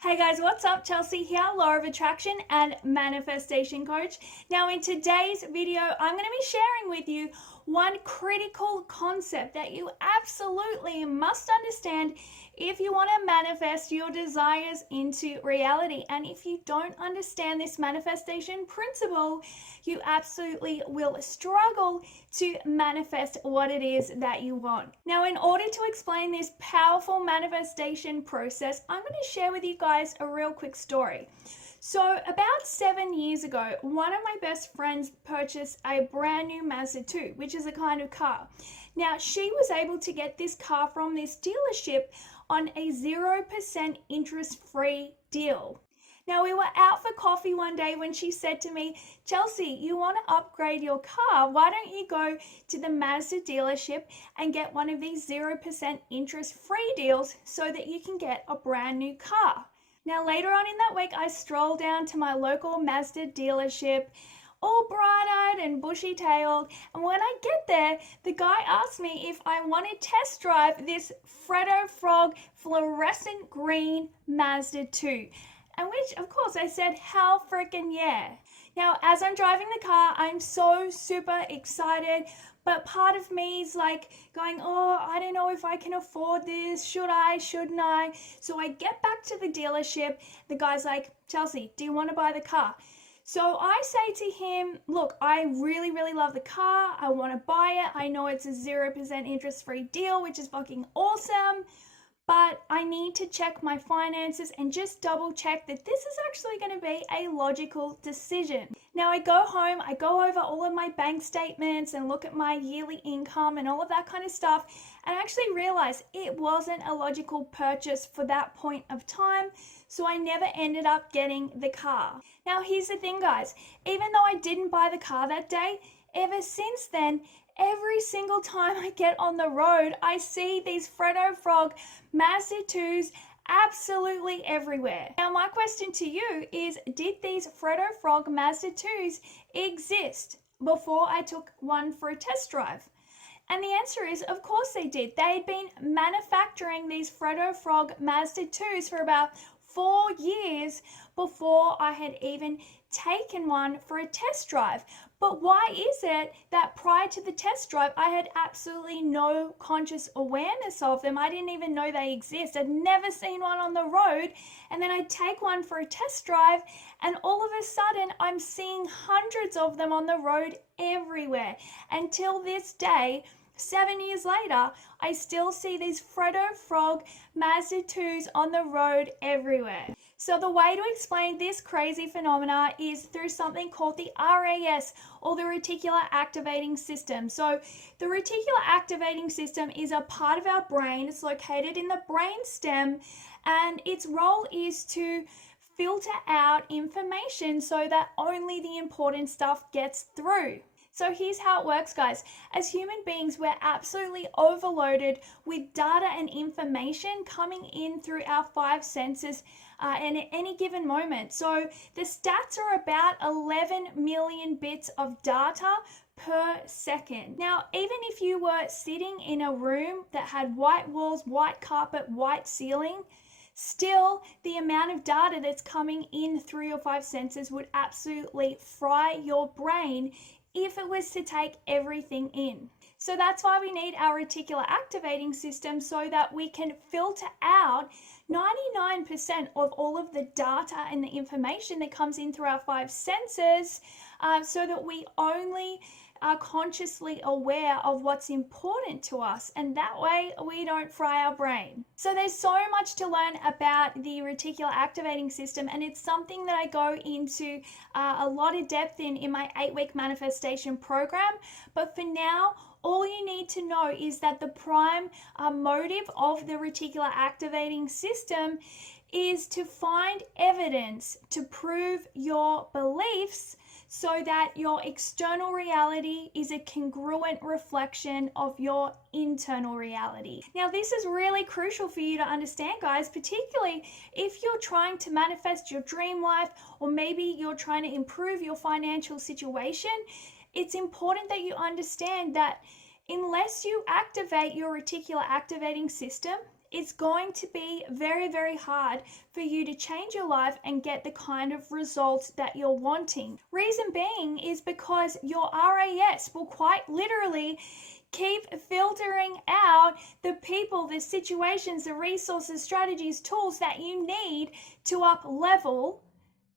Hey guys, what's up? Chelsea here, Law of Attraction and Manifestation Coach. Now, in today's video, I'm going to be sharing with you one critical concept that you absolutely must understand if you want to manifest your desires into reality. And if you don't understand this manifestation principle, you absolutely will struggle to manifest what it is that you want. Now, in order to explain this powerful manifestation process, I'm going to share with you guys a real quick story. So about 7 years ago, one of my best friends purchased a brand new Mazda 2, which is a kind of car. Now, she was able to get this car from this dealership on a 0% interest-free deal. Now, we were out for coffee one day when she said to me, Chelsea, you want to upgrade your car? Why don't you go to the Mazda dealership and get one of these 0% interest-free deals so that you can get a brand new car? Now, later on in that week, I strolled down to my local Mazda dealership, all bright-eyed and bushy-tailed, and when I get there, the guy asked me if I want to test drive this Freddo Frog fluorescent green Mazda 2. And which, of course, I said, hell freaking yeah. Now, as I'm driving the car, I'm so super excited, but part of me is like going, oh, I don't know if I can afford this. Should I? Shouldn't I? So I get back to the dealership. The guy's like, Chelsea, do you want to buy the car? So I say to him, look, I really, really love the car. I want to buy it. I know it's a 0% interest-free deal, which is fucking awesome. But I need to check my finances and just double check that this is actually going to be a logical decision. Now I go home, I go over all of my bank statements and look at my yearly income and all of that kind of stuff, and I actually realized it wasn't a logical purchase for that point of time, so I never ended up getting the car. Now here's the thing, guys, even though I didn't buy the car that day, ever since then, every single time I get on the road, I see these Freddo Frog Mazda 2s absolutely everywhere. Now, my question to you is, did these Freddo Frog Mazda 2s exist before I took one for a test drive? And the answer is, of course they did. They had been manufacturing these Freddo Frog Mazda 2s for about 4 years before I had even taken one for a test drive. But why is it that prior to the test drive, I had absolutely no conscious awareness of them? I didn't even know they exist. I'd never seen one on the road. And then I'd take one for a test drive, and all of a sudden, I'm seeing hundreds of them on the road everywhere. Until this day, 7 years later, I still see these Freddo Frog Mazda 2s on the road everywhere. So the way to explain this crazy phenomena is through something called the RAS, or the reticular activating system. So the reticular activating system is a part of our brain. It's located in the brain stem, and its role is to filter out information so that only the important stuff gets through. So here's how it works, guys. As human beings, we're absolutely overloaded with data and information coming in through our 5 senses and at any given moment. So the stats are about 11 million bits of data per second. Now, even if you were sitting in a room that had white walls, white carpet, white ceiling, still the amount of data that's coming in through your 5 senses would absolutely fry your brain if it was to take everything in. So that's why we need our reticular activating system, so that we can filter out 99% of all of the data and the information that comes in through our 5 senses, so that we only are consciously aware of what's important to us, and that way we don't fry our brain. So there's so much to learn about the reticular activating system, and it's something that I go into a lot of depth in my 8-week manifestation program. But for now, all you need to know is that the prime motive of the reticular activating system is to find evidence to prove your beliefs, so that your external reality is a congruent reflection of your internal reality. Now, this is really crucial for you to understand, guys, particularly if you're trying to manifest your dream life, or maybe you're trying to improve your financial situation. It's important that you understand that unless you activate your reticular activating system it's going to be very, very hard for you to change your life and get the kind of results that you're wanting. Reason being is because your RAS will quite literally keep filtering out the people, the situations, the resources, strategies, tools that you need to up level,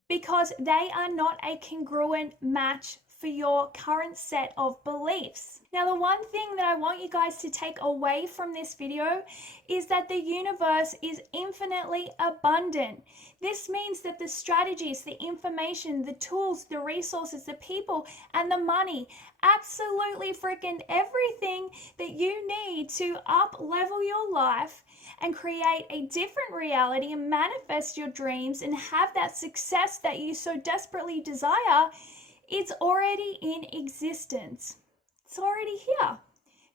because they are not a congruent match for your current set of beliefs. Now, the one thing that I want you guys to take away from this video is that the universe is infinitely abundant. This means that the strategies, the information, the tools, the resources, the people, and the money, absolutely freaking everything that you need to up level your life and create a different reality and manifest your dreams and have that success that you so desperately desire, it's already in existence. It's already here.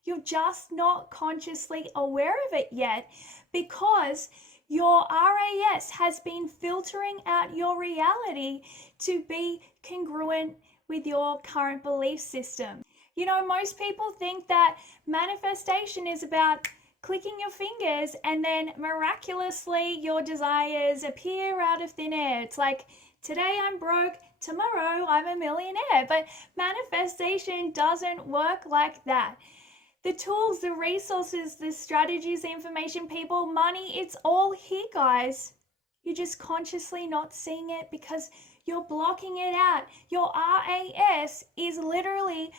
You're just not consciously aware of it yet because your RAS has been filtering out your reality to be congruent with your current belief system. You know, most people think that manifestation is about clicking your fingers and then miraculously your desires appear out of thin air. It's like, today I'm broke, tomorrow I'm a millionaire. But manifestation doesn't work like that. The tools, the resources, the strategies, the information, people, money, it's all here, guys. You're just consciously not seeing it because you're blocking it out. Your RAS is literally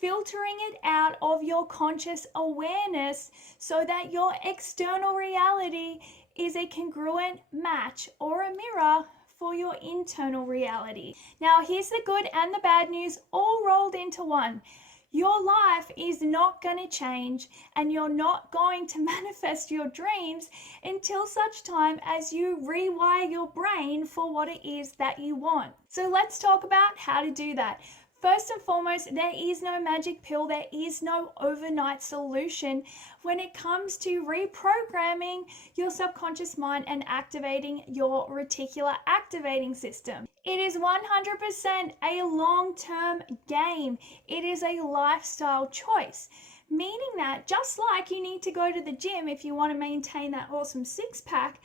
filtering it out of your conscious awareness so that your external reality is a congruent match or a mirror for your internal reality. Now, here's the good and the bad news all rolled into one. Your life is not going to change and you're not going to manifest your dreams until such time as you rewire your brain for what it is that you want. So let's talk about how to do that. First and foremost, there is no magic pill, there is no overnight solution when it comes to reprogramming your subconscious mind and activating your reticular activating system. It is 100% a long-term game. It is a lifestyle choice, meaning that just like you need to go to the gym if you want to maintain that awesome six-pack,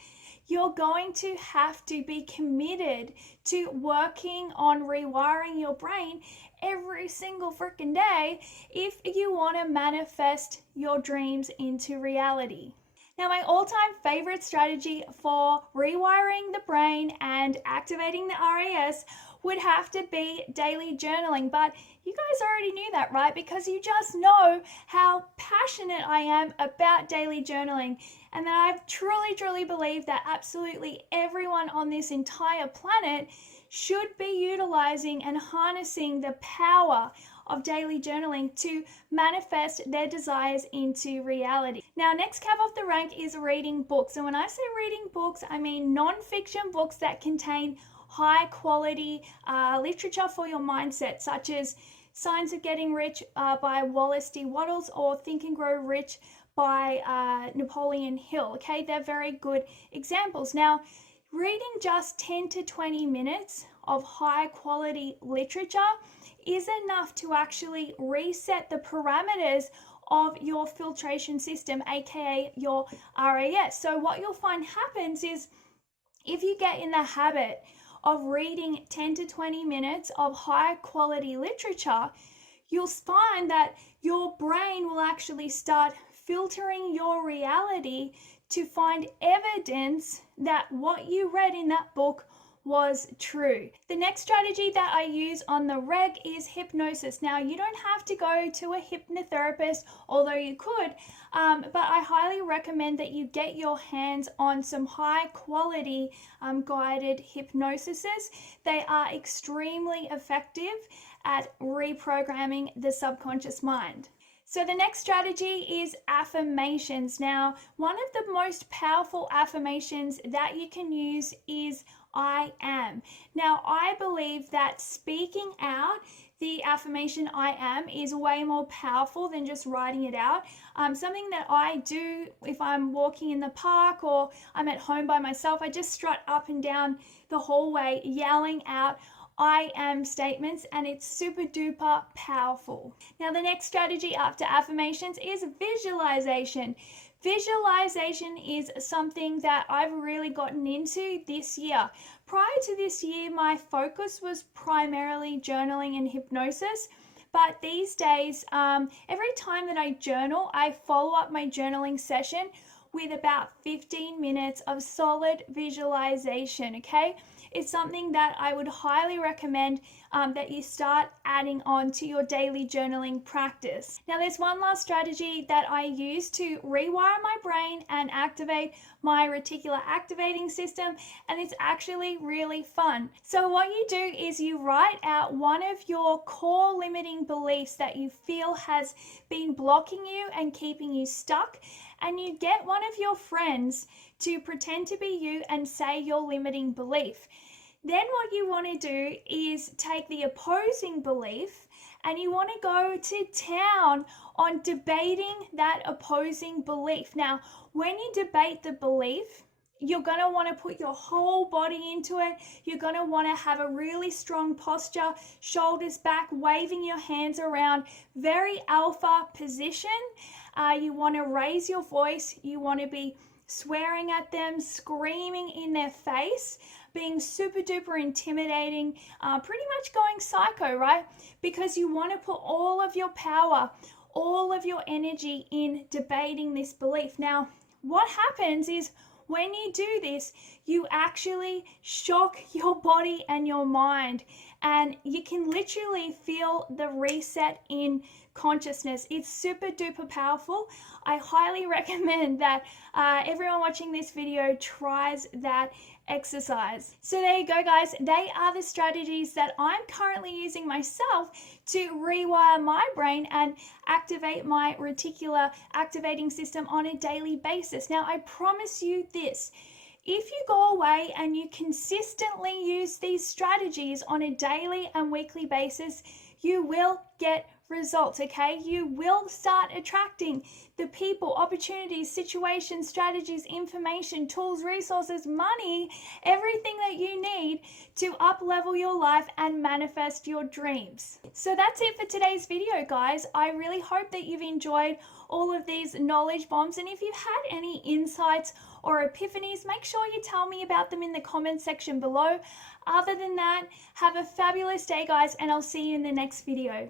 you're going to have to be committed to working on rewiring your brain every single freaking day if you want to manifest your dreams into reality. Now, my all-time favorite strategy for rewiring the brain and activating the RAS would have to be daily journaling. But you guys already knew that, right? Because you just know how passionate I am about daily journaling, and that I truly, truly believe that absolutely everyone on this entire planet should be utilizing and harnessing the power of daily journaling to manifest their desires into reality. Now, next cab off the rank is reading books. And when I say reading books, I mean non-fiction books that contain high quality literature for your mindset, such as Signs of Getting Rich by Wallace D. Wattles or Think and Grow Rich by Napoleon Hill. Okay, they're very good examples. Now, reading just 10 to 20 minutes of high quality literature is enough to actually reset the parameters of your filtration system, aka your RAS. So what you'll find happens is if you get in the habit of reading 10 to 20 minutes of high quality literature, you'll find that your brain will actually start filtering your reality to find evidence that what you read in that book was true. The next strategy that I use on the reg is hypnosis. Now, you don't have to go to a hypnotherapist, although you could, but I highly recommend that you get your hands on some high quality guided hypnosises. They are extremely effective at reprogramming the subconscious mind. So the next strategy is affirmations. Now, one of the most powerful affirmations that you can use is I am. Now, I believe that speaking out the affirmation I am is way more powerful than just writing it out. Something that I do if I'm walking in the park or I'm at home by myself, I just strut up and down the hallway yelling out I am statements, and it's super duper powerful. Now, the next strategy after affirmations is visualization. Visualization is something that I've really gotten into this year. Prior to this year, my focus was primarily journaling and hypnosis. But these days, every time that I journal, I follow up my journaling session with about 15 minutes of solid visualization. Okay, it's something that I would highly recommend that you start adding on to your daily journaling practice. Now, there's one last strategy that I use to rewire my brain and activate my reticular activating system, and it's actually really fun. So what you do is you write out one of your core limiting beliefs that you feel has been blocking you and keeping you stuck, and you get one of your friends to pretend to be you and say your limiting belief. Then what you want to do is take the opposing belief and you want to go to town on debating that opposing belief. Now, when you debate the belief, you're going to want to put your whole body into it. You're going to want to have a really strong posture, shoulders back, waving your hands around, very alpha position. You want to raise your voice. You want to be swearing at them, screaming in their face, being super duper intimidating, pretty much going psycho, right? Because you want to put all of your power, all of your energy in debating this belief. Now, what happens is when you do this, you actually shock your body and your mind, and you can literally feel the reset in consciousness. It's super duper powerful. I highly recommend that everyone watching this video tries that exercise. So there you go, guys. They are the strategies that I'm currently using myself to rewire my brain and activate my reticular activating system on a daily basis. Now, I promise you this. If you go away and you consistently use these strategies on a daily and weekly basis, you will get results, okay? You will start attracting the people, opportunities, situations, strategies, information, tools, resources, money, everything that you need to up-level your life and manifest your dreams. So that's it for today's video, guys. I really hope that you've enjoyed all of these knowledge bombs, and if you've had any insights or epiphanies, make sure you tell me about them in the comment section below. Other than that, have a fabulous day, guys, and I'll see you in the next video.